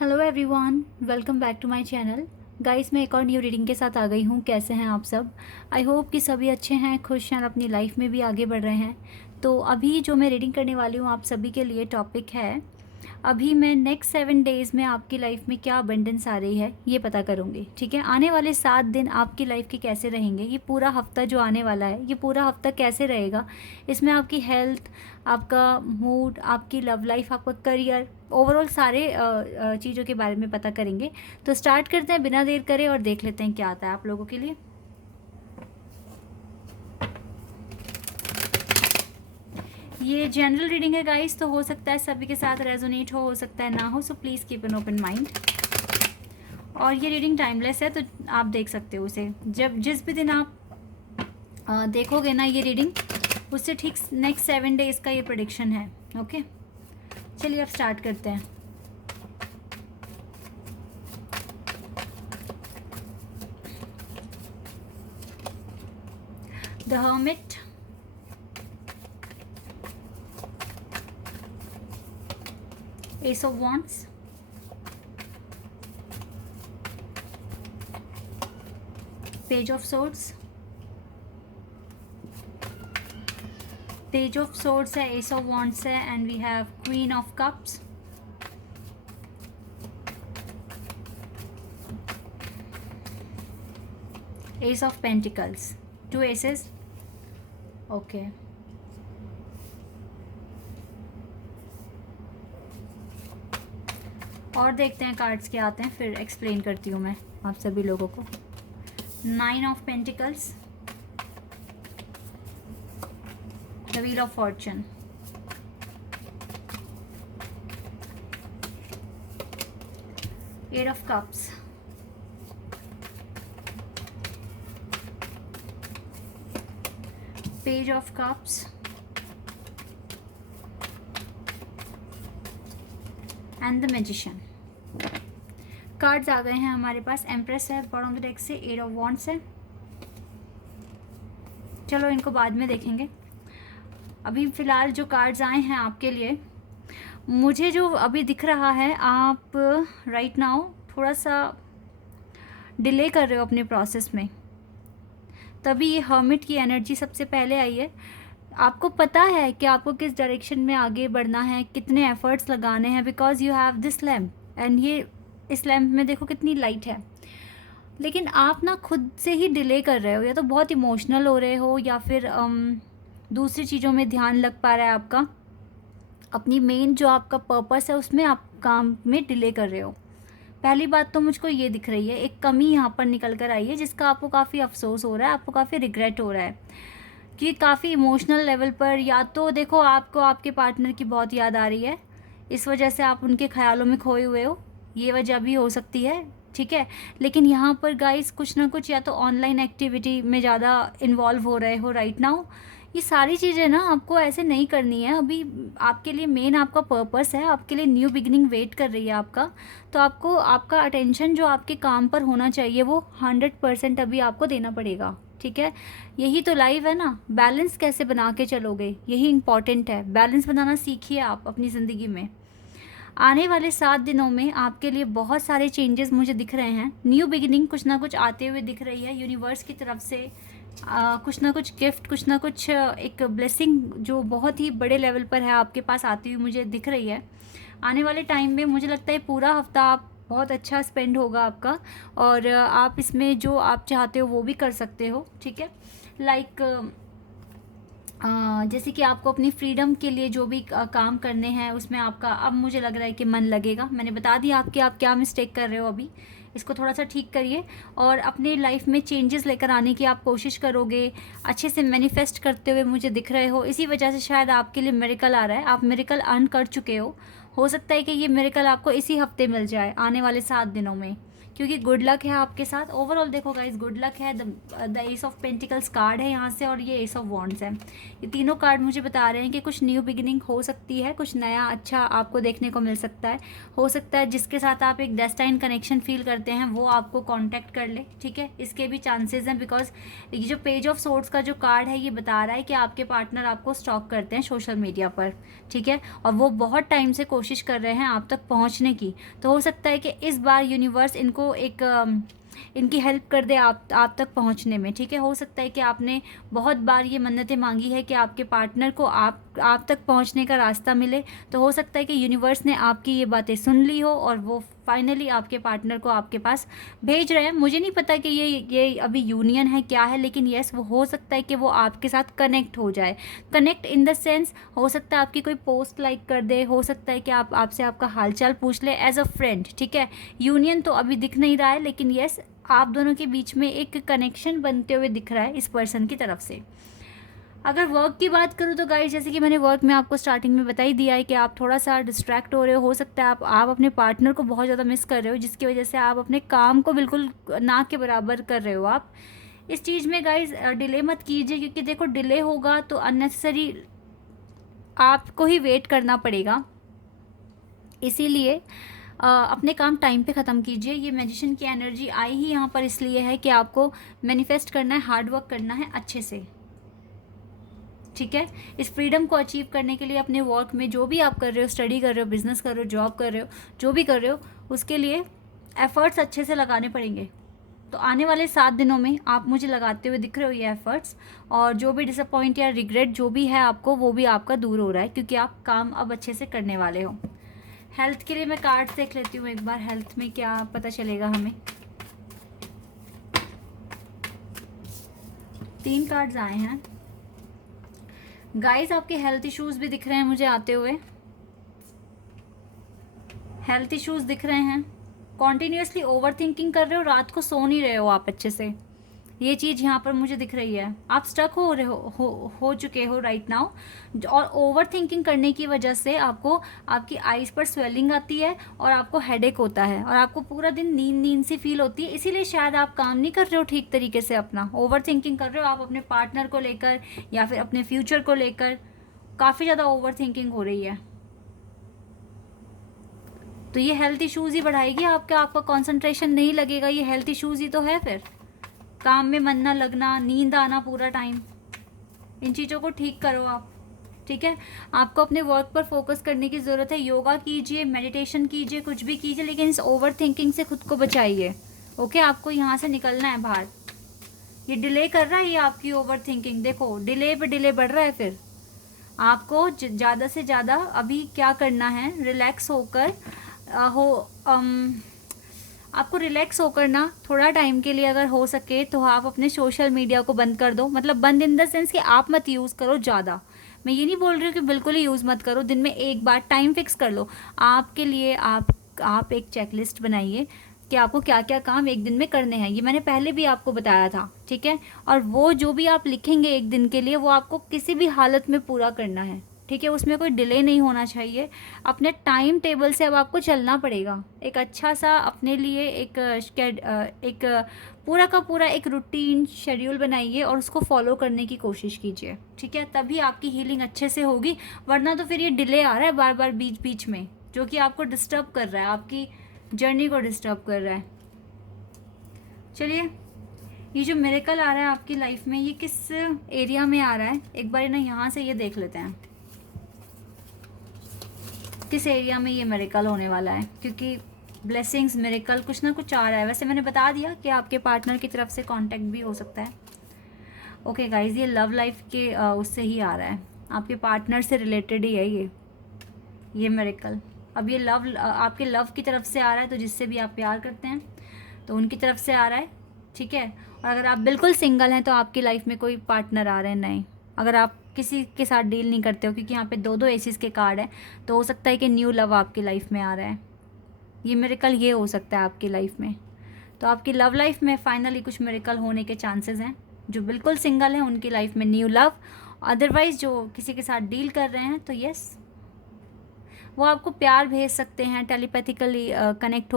Hello everyone, welcome back to my channel. Guys, मैं एक और न्यू रीडिंग के साथ आ गई हूँ। कैसे हैं आप सब? आई होप कि सभी अच्छे हैं, खुश हैं और अपनी लाइफ में भी आगे बढ़ रहे हैं। तो अभी जो मैं रीडिंग करने वाली हूँ आप सभी के लिए टॉपिक है, अभी मैं नेक्स्ट 7 डेज़ में आपकी लाइफ में क्या अबंडेंस आ रही है ये पता करूँगी। ठीक है, आने वाले 7 दिन आपकी लाइफ के कैसे रहेंगे, ये पूरा हफ्ता जो आने वाला है ये पूरा हफ्ता कैसे रहेगा, इसमें आपकी हेल्थ, आपका मूड, आपकी लव लाइफ, आपका करियर, ओवरऑल सारे चीज़ों के बारे में पता करेंगे। तो स्टार्ट करते हैं बिना देर करे और देख लेते हैं क्या आता है आप लोगों के लिए। ये जनरल रीडिंग है गाइस, तो हो सकता है सभी के साथ रेजोनेट हो सकता है ना हो, so please keep an open mind. और ये रीडिंग टाइमलेस है, तो आप देख सकते हो उसे जब जिस भी दिन आप देखोगे ना ये रीडिंग, उससे ठीक नेक्स्ट 7 डेज़ का ये प्रेडिक्शन है। ओके, चलिए अब स्टार्ट करते हैं। The hermit, ace of wands, page of swords, page of swords है, एस ऑफ वॉन्ड्स है, and we have queen of cups, ace of pentacles, 2 aces. Okay, और देखते हैं कार्ड्स क्या आते हैं, फिर एक्सप्लेन करती हूँ मैं आप सभी लोगों को। 9 of pentacles, the wheel of fortune, eight of cups, page of cups and the magician. Cards आ गए हैं हमारे पास। एम्प्रेस है बॉटम ऑफ द डेक से, एट ऑफ वॉन्ड्स है। चलो इनको बाद में देखेंगे, अभी फ़िलहाल जो कार्ड्स आए हैं आपके लिए, मुझे जो अभी दिख रहा है, आप राइट नाउ थोड़ा सा डिले कर रहे हो अपने प्रोसेस में, तभी ये हर्मिट की एनर्जी सबसे पहले आई है। आपको पता है कि आपको किस डायरेक्शन में आगे बढ़ना है, कितने एफर्ट्स लगाने हैं, because you have this lamp, and ये इस लैम्प में देखो कितनी लाइट है। लेकिन आप ना खुद से ही डिले कर रहे हो, या तो बहुत इमोशनल हो रहे हो, या फिर दूसरी चीज़ों में ध्यान लग पा रहा है आपका, अपनी मेन जो आपका पर्पस है उसमें आप काम में डिले कर रहे हो। पहली बात तो मुझको ये दिख रही है, एक कमी यहाँ पर निकल कर आई है जिसका आपको काफ़ी अफसोस हो रहा है, आपको काफ़ी रिग्रेट हो रहा है कि काफ़ी इमोशनल लेवल पर, या तो देखो आपको आपके पार्टनर की बहुत याद आ रही है, इस वजह से आप उनके ख्यालों में खोए हुए हो, ये वजह भी हो सकती है। ठीक है, लेकिन यहाँ पर गाइस कुछ ना कुछ, या तो ऑनलाइन एक्टिविटी में ज़्यादा इन्वॉल्व हो रहे हो राइट नाउ। ये सारी चीज़ें ना आपको ऐसे नहीं करनी है। अभी आपके लिए मेन आपका पर्पस है, आपके लिए न्यू बिगिनिंग वेट कर रही है आपका, तो आपको आपका अटेंशन जो आपके काम पर होना चाहिए वो 100% अभी आपको देना पड़ेगा। ठीक है, यही तो लाइफ है ना, बैलेंस कैसे बना के चलोगे यही इम्पॉर्टेंट है। बैलेंस बनाना सीखिए आप अपनी ज़िंदगी में। आने वाले 7 दिनों में आपके लिए बहुत सारे चेंजेस मुझे दिख रहे हैं, न्यू बिगिनिंग कुछ ना कुछ आते हुए दिख रही है यूनिवर्स की तरफ से। कुछ ना कुछ गिफ्ट, कुछ ना कुछ एक ब्लेसिंग जो बहुत ही बड़े लेवल पर है आपके पास आती हुई मुझे दिख रही है। आने वाले टाइम में मुझे लगता है पूरा हफ्ता आप बहुत अच्छा स्पेंड होगा आपका, और आप इसमें जो आप चाहते हो वो भी कर सकते हो। ठीक है, लाइक जैसे कि आपको अपनी फ्रीडम के लिए जो भी काम करने हैं उसमें आपका अब मुझे लग रहा है कि मन लगेगा। मैंने बता दिया आपके आप क्या मिस्टेक कर रहे हो, अभी इसको थोड़ा सा ठीक करिए और अपने लाइफ में चेंजेस लेकर आने की आप कोशिश करोगे, अच्छे से मैनिफेस्ट करते हुए मुझे दिख रहे हो। इसी वजह से शायद आपके लिए मिरेकल आ रहा है, आप मिरेकल अर्न कर चुके हो सकता है कि ये मिरेकल आपको इसी हफ्ते मिल जाए, आने वाले 7 दिनों में, क्योंकि गुड लक है आपके साथ। ओवरऑल देखो गाइज गुड लक है, the S of pentacles card है यहाँ से, और ये एस ऑफ वॉन्ड्स है। ये तीनों कार्ड मुझे बता रहे हैं कि कुछ न्यू बिगिनिंग हो सकती है, कुछ नया अच्छा आपको देखने को मिल सकता है। हो सकता है जिसके साथ आप एक डेस्टाइन कनेक्शन फील करते हैं वो आपको कॉन्टैक्ट कर ले, ठीक है, इसके भी चांसेस हैं। बिकॉज ये जो पेज ऑफ सोर्ड्स का जो कार्ड है ये बता रहा है कि आपके पार्टनर आपको स्टॉक करते हैं सोशल मीडिया पर, ठीक है, और वो बहुत टाइम से कोशिश कर रहे हैं आप तक पहुंचने की। तो हो सकता है कि इस बार यूनिवर्स इनको एक इनकी हेल्प कर दे आप तक पहुंचने में, ठीक है। हो सकता है कि आपने बहुत बार ये मन्नतें मांगी है कि आपके पार्टनर को आप तक पहुंचने का रास्ता मिले। तो हो सकता है कि यूनिवर्स ने आपकी ये बातें सुन ली हो और वो फाइनली आपके पार्टनर को आपके पास भेज रहे हैं। मुझे नहीं पता कि ये अभी यूनियन है क्या है, लेकिन येस वो हो सकता है कि वो आपके साथ कनेक्ट हो जाए। कनेक्ट इन द सेंस हो सकता है आपकी कोई पोस्ट लाइक कर दे, हो सकता है कि आपसे आपका हालचाल पूछ ले एज अ फ्रेंड, ठीक है। यूनियन तो अभी दिख नहीं रहा है, लेकिन येस आप दोनों के बीच में एक कनेक्शन बनते हुए दिख रहा है इस पर्सन की तरफ से। अगर वर्क की बात करूँ तो गाइस जैसे कि मैंने वर्क में आपको स्टार्टिंग में बता ही दिया है कि आप थोड़ा सा डिस्ट्रैक्ट हो रहे हो सकता है आप अपने पार्टनर को बहुत ज़्यादा मिस कर रहे हो, जिसकी वजह से आप अपने काम को बिल्कुल ना के बराबर कर रहे हो। आप इस चीज़ में गाइस डिले मत कीजिए, क्योंकि देखो डिले होगा तो अननेसेसरी आपको ही वेट करना पड़ेगा। इसीलिए अपने काम टाइम पे ख़त्म कीजिए। ये मैजिशियन की एनर्जी आई ही यहाँ पर इसलिए है कि आपको मैनिफेस्ट करना है, हार्ड वर्क करना है अच्छे से, ठीक है। इस फ्रीडम को अचीव करने के लिए अपने वर्क में जो भी आप कर रहे हो, स्टडी कर रहे हो, बिजनेस कर रहे हो, जॉब कर रहे हो, जो भी कर रहे हो, उसके लिए एफर्ट्स अच्छे से लगाने पड़ेंगे। तो आने वाले 7 दिनों में आप मुझे लगाते हुए दिख रहे हो ये एफर्ट्स, और जो भी डिसअपॉइंट या रिग्रेट जो भी है आपको वो भी आपका दूर हो रहा है, क्योंकि आप काम अब अच्छे से करने वाले हो। हेल्थ के लिए मैं कार्ड देख लेती हूँ एक बार, हेल्थ में क्या पता चलेगा हमें। 3 कार्ड्स आए हैं गाइस। आपके हेल्थ इश्यूज भी दिख रहे हैं मुझे आते हुए, हेल्थ इश्यूज दिख रहे हैं। कॉन्टिन्यूसली ओवर थिंकिंग कर रहे हो, रात को सो नहीं रहे हो आप अच्छे से, ये चीज़ यहाँ पर मुझे दिख रही है। आप स्टक हो रहे हो चुके हो राइट नाउ, और ओवर थिंकिंग करने की वजह से आपको आपकी आईज पर स्वेलिंग आती है और आपको हेडेक होता है, और आपको पूरा दिन नींद सी फील होती है। इसीलिए शायद आप काम नहीं कर रहे हो ठीक तरीके से, अपना ओवर थिंकिंग कर रहे हो आप अपने पार्टनर को लेकर या फिर अपने फ्यूचर को लेकर। काफ़ी ज़्यादा ओवर थिंकिंग हो रही है, तो ये हेल्थ इश्यूज़ ही बढ़ाएगी आपका कॉन्सेंट्रेशन नहीं लगेगा। ये हेल्थ इश्यूज़ ही तो है, फिर काम में मन ना लगना, नींद आना पूरा टाइम, इन चीज़ों को ठीक करो आप, ठीक है। आपको अपने वर्क पर फोकस करने की ज़रूरत है। योगा कीजिए, मेडिटेशन कीजिए, कुछ भी कीजिए, लेकिन इस ओवर थिंकिंग से खुद को बचाइए, ओके। आपको यहाँ से निकलना है बाहर। ये डिले कर रहा है, ये आपकी ओवर थिंकिंग, देखो डिले पे डिले बढ़ रहा है। फिर आपको ज़्यादा से ज़्यादा अभी क्या करना है, रिलैक्स होकर आपको रिलैक्स होकर ना थोड़ा टाइम के लिए अगर हो सके तो आप अपने सोशल मीडिया को बंद कर दो। मतलब बंद इन द सेंस कि आप मत यूज़ करो ज़्यादा। मैं ये नहीं बोल रही हूँ कि बिल्कुल ही यूज़ मत करो, दिन में एक बार टाइम फिक्स कर लो आपके लिए। आप एक चेकलिस्ट बनाइए कि आपको क्या क्या काम एक दिन में करने हैं। ये मैंने पहले भी आपको बताया था, ठीक है। और वो जो भी आप लिखेंगे एक दिन के लिए, वो आपको किसी भी हालत में पूरा करना है, ठीक है। उसमें कोई डिले नहीं होना चाहिए। अपने टाइम टेबल से अब आपको चलना पड़ेगा। एक अच्छा सा अपने लिए एक पूरा का पूरा एक रूटीन शेड्यूल बनाइए और उसको फॉलो करने की कोशिश कीजिए, ठीक है। तभी आपकी हीलिंग अच्छे से होगी, वरना तो फिर ये डिले आ रहा है बार बार बीच बीच में, जो कि आपको डिस्टर्ब कर रहा है, आपकी जर्नी को डिस्टर्ब कर रहा है। चलिए, ये जो मिरेकल आ रहा है आपकी लाइफ में, ये किस एरिया में आ रहा है, एक बार ना यहाँ से ये देख लेते हैं किस एरिया में ये मिरेकल होने वाला है। क्योंकि ब्लेसिंग्स, मिरेकल कुछ ना कुछ आ रहा है। वैसे मैंने बता दिया कि आपके पार्टनर की तरफ से कांटेक्ट भी हो सकता है। ओके गाइज, ये लव लाइफ के उससे ही आ रहा है, आपके पार्टनर से रिलेटेड ही है ये मिरेकल। अब ये लव आपके लव की तरफ से आ रहा है, तो जिससे भी आप प्यार करते हैं तो उनकी तरफ से आ रहा है, ठीक है। और अगर आप बिल्कुल सिंगल हैं तो आपकी लाइफ में कोई पार्टनर आ रहे हैं नहीं। अगर आप किसी के साथ डील नहीं करते हो, क्योंकि यहाँ पे 2 एसिस के कार्ड हैं, तो हो सकता है कि न्यू लव आपकी लाइफ में आ रहा है। ये मिरेकल ये हो सकता है आपकी लाइफ में। तो आपकी लव लाइफ में फाइनली कुछ मिरेकल होने के चांसेस हैं। जो बिल्कुल सिंगल हैं उनकी लाइफ में न्यू लव, अदरवाइज जो किसी के साथ डील कर रहे हैं तो यस, वो आपको प्यार भेज सकते हैं, टेलीपैथिकली कनेक्ट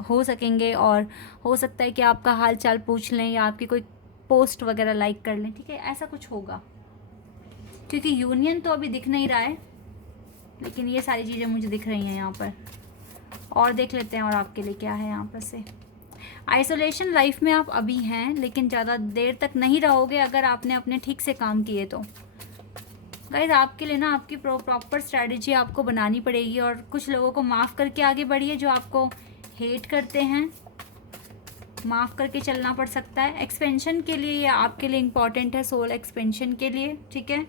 हो सकेंगे, और हो सकता है कि आपका हाल चाल पूछ लें या आपकी कोई पोस्ट वगैरह लाइक कर लें, ठीक है, ऐसा कुछ होगा। क्योंकि यूनियन तो अभी दिख नहीं रहा है, लेकिन ये सारी चीज़ें मुझे दिख रही हैं यहाँ पर। और देख लेते हैं और आपके लिए क्या है यहाँ पर से। आइसोलेशन लाइफ में आप अभी हैं, लेकिन ज़्यादा देर तक नहीं रहोगे अगर आपने अपने ठीक से काम किए तो। गाइस आपके लिए ना आपकी प्रॉपर स्ट्रैटेजी आपको बनानी पड़ेगी, और कुछ लोगों को माफ़ करके आगे बढ़िए जो आपको हेट करते हैं, माफ़ करके चलना पड़ सकता है। एक्सपेंशन के लिए ये आपके लिए इम्पॉर्टेंट है, सोल एक्सपेंशन के लिए, ठीक है।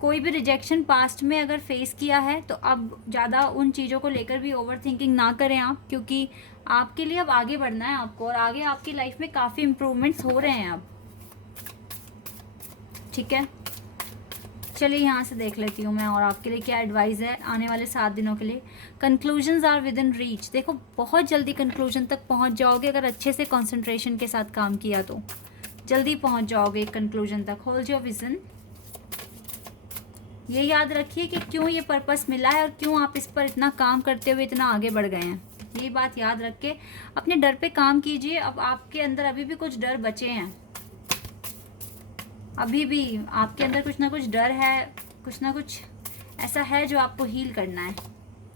कोई भी रिजेक्शन पास्ट में अगर फेस किया है तो अब ज़्यादा उन चीज़ों को लेकर भी ओवर थिंकिंग ना करें आप, क्योंकि आपके लिए अब आगे बढ़ना है आपको, और आगे आपकी लाइफ में काफ़ी इम्प्रूवमेंट्स हो रहे हैं अब, ठीक है। चलिए यहाँ से देख लेती हूँ मैं और आपके लिए क्या एडवाइस है आने वाले 7 दिनों के लिए। Conclusions are within reach. देखो बहुत जल्दी कंक्लूजन तक पहुँच जाओगे अगर अच्छे से कंसंट्रेशन के साथ काम किया तो जल्दी पहुँच जाओगे कंक्लूजन तक। Hold your vision. ये याद रखिए कि क्यों ये पर्पस मिला है और क्यों आप इस पर इतना काम करते हुए इतना आगे बढ़ गए हैं। ये बात याद रख के अपने डर पे काम कीजिए। अब आपके अंदर अभी भी कुछ डर बचे हैं, अभी भी आपके अंदर कुछ ना कुछ डर है, कुछ ना कुछ ऐसा है जो आपको हील करना है,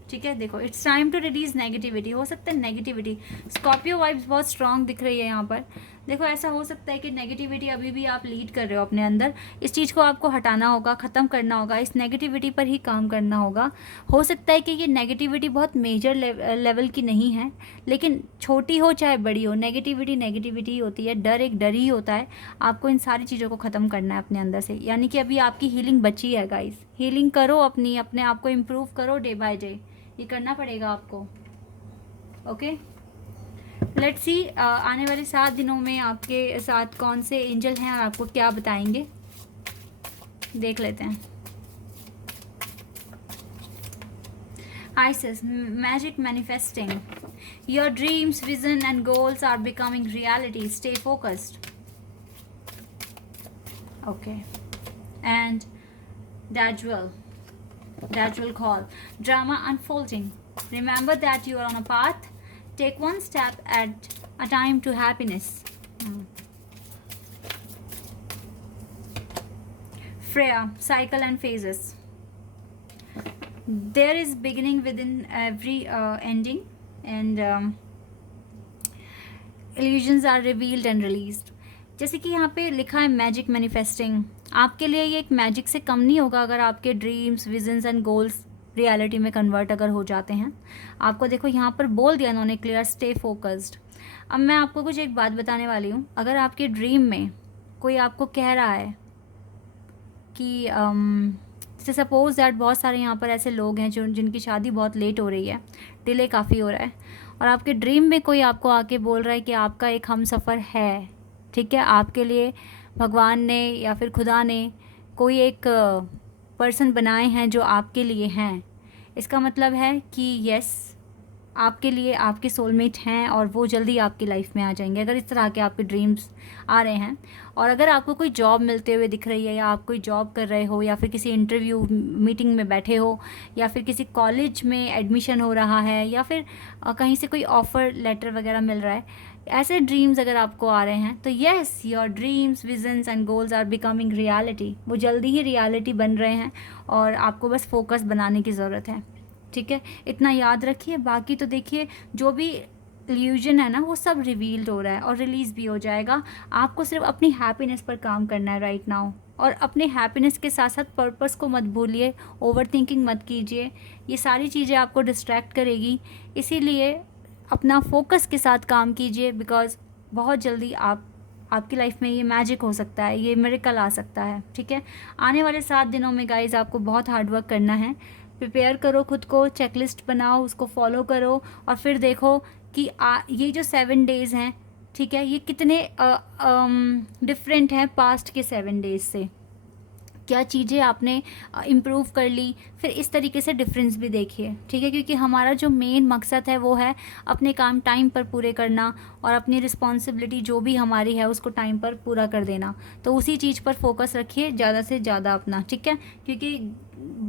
ठीक है। देखो it's time to release negativity. हो सकता है नेगेटिविटी, स्कॉर्पियो वाइब्स बहुत स्ट्रांग दिख रही है यहाँ पर। देखो ऐसा हो सकता है कि नेगेटिविटी अभी भी आप लीड कर रहे हो अपने अंदर, इस चीज़ को आपको हटाना होगा, ख़त्म करना होगा, इस नेगेटिविटी पर ही काम करना होगा। हो सकता है कि ये नेगेटिविटी बहुत मेजर लेवल की नहीं है, लेकिन छोटी हो चाहे बड़ी हो, नेगेटिविटी नेगेटिविटी ही होती है, डर एक डर ही होता है। आपको इन सारी चीज़ों को ख़त्म करना है अपने अंदर से, यानी कि अभी आपकी हीलिंग बची है गाइस। हीलिंग करो अपनी, अपने आप को इम्प्रूव करो डे बाय डे, ये करना पड़ेगा आपको, ओके। लेट्स सी आने वाले 7 दिनों में आपके साथ कौन से एंजल हैं और आपको क्या बताएंगे, देख लेते हैं। Isis, magic manifesting. Your dreams, vision and goals are becoming reality. Stay focused. Okay. And Dajual call. Drama unfolding. Remember that you are on a path. Take one step at a time to happiness. Freya, cycle and phases. There is beginning within every ending, and illusions are revealed and released. जैसे कि यहाँ पे लिखा है magic manifesting, आपके लिए ये एक मैजिक से कम नहीं होगा अगर आपके dreams, visions and goals reality में कन्वर्ट अगर हो जाते हैं। आपको देखो यहाँ पर बोल दिया उन्होंने क्लियर, स्टे फोकस्ड। अब मैं आपको कुछ एक बात बताने वाली हूँ। अगर आपके ड्रीम में कोई आपको कह रहा है कि जैसे सपोज दैट बहुत सारे यहाँ पर ऐसे लोग हैं जिनकी शादी बहुत लेट हो रही है, डिले काफ़ी हो रहा है, और आपके ड्रीम में कोई आपको आके बोल रहा है कि आपका एक हमसफ़र है, ठीक है, आपके लिए भगवान ने या फिर खुदा ने कोई एक पर्सन बनाए हैं जो आपके लिए हैं। इसका मतलब है कि यस, आपके लिए आपके सोलमेट हैं और वो जल्दी आपकी लाइफ में आ जाएंगे अगर इस तरह के आपके ड्रीम्स आ रहे हैं। और अगर आपको कोई जॉब मिलते हुए दिख रही है, या आप कोई जॉब कर रहे हो, या फिर किसी इंटरव्यू मीटिंग में बैठे हो, या फिर किसी कॉलेज में एडमिशन हो रहा है, या फिर कहीं से कोई ऑफ़र लेटर वगैरह मिल रहा है, ऐसे ड्रीम्स अगर आपको आ रहे हैं तो yes, your dreams, visions and goals are becoming reality. वो जल्दी ही रियलिटी बन रहे हैं और आपको बस फोकस बनाने की ज़रूरत है, ठीक है। इतना याद रखिए। बाकी तो देखिए जो भी इल्यूजन है ना वो सब रिवील्ड हो रहा है और रिलीज़ भी हो जाएगा। आपको सिर्फ अपनी हैप्पीनेस पर काम करना है राइट नाउ, और अपने हैप्पीनेस के साथ साथ पर्पस को मत भूलिए, ओवर थिंकिंग मत कीजिए, ये सारी चीज़ें आपको डिस्ट्रैक्ट करेगी। इसीलिए अपना फोकस के साथ काम कीजिए, बिकॉज़ बहुत जल्दी आपकी लाइफ में ये मैजिक हो सकता है, ये मिरेकल आ सकता है, ठीक है। आने वाले 7 दिनों में गाइज आपको बहुत हार्डवर्क करना है। प्रिपेयर करो खुद को, चेकलिस्ट बनाओ, उसको फॉलो करो, और फिर देखो कि ये जो 7 डेज़ हैं, ठीक है, ये कितने डिफरेंट हैं पास्ट के 7 डेज़ से। क्या चीज़ें आपने इम्प्रूव कर ली, फिर इस तरीके से डिफरेंस भी देखिए, ठीक है। क्योंकि हमारा जो मेन मकसद है वो है अपने काम टाइम पर पूरे करना और अपनी रिस्पॉन्सिबिलिटी जो भी हमारी है उसको टाइम पर पूरा कर देना। तो उसी चीज़ पर फोकस रखिए ज़्यादा से ज़्यादा अपना, ठीक है। क्योंकि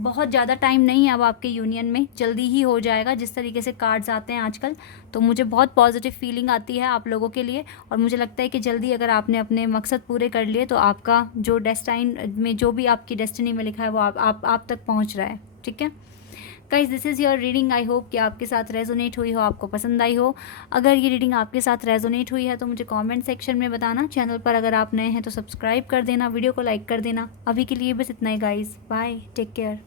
बहुत ज़्यादा टाइम नहीं है अब आपके यूनियन में, जल्दी ही हो जाएगा जिस तरीके से कार्ड्स आते हैं आजकल। तो मुझे बहुत पॉजिटिव फीलिंग आती है आप लोगों के लिए, और मुझे लगता है कि जल्दी अगर आपने अपने मकसद पूरे कर लिए तो आपका जो डेस्टाइन में, जो भी आपकी डेस्टिनी में लिखा है वो आप तक पहुँच रहा है। ठीक है guys, this is your reading. I hope कि आपके साथ रेजोनेट हुई हो, आपको पसंद आई हो। अगर ये रीडिंग आपके साथ रेजोनेट हुई है तो मुझे कमेंट सेक्शन में बताना। चैनल पर अगर आप नए हैं तो सब्सक्राइब कर देना, वीडियो को लाइक कर देना। अभी के लिए बस इतना ही गाइस, बाय, टेक केयर।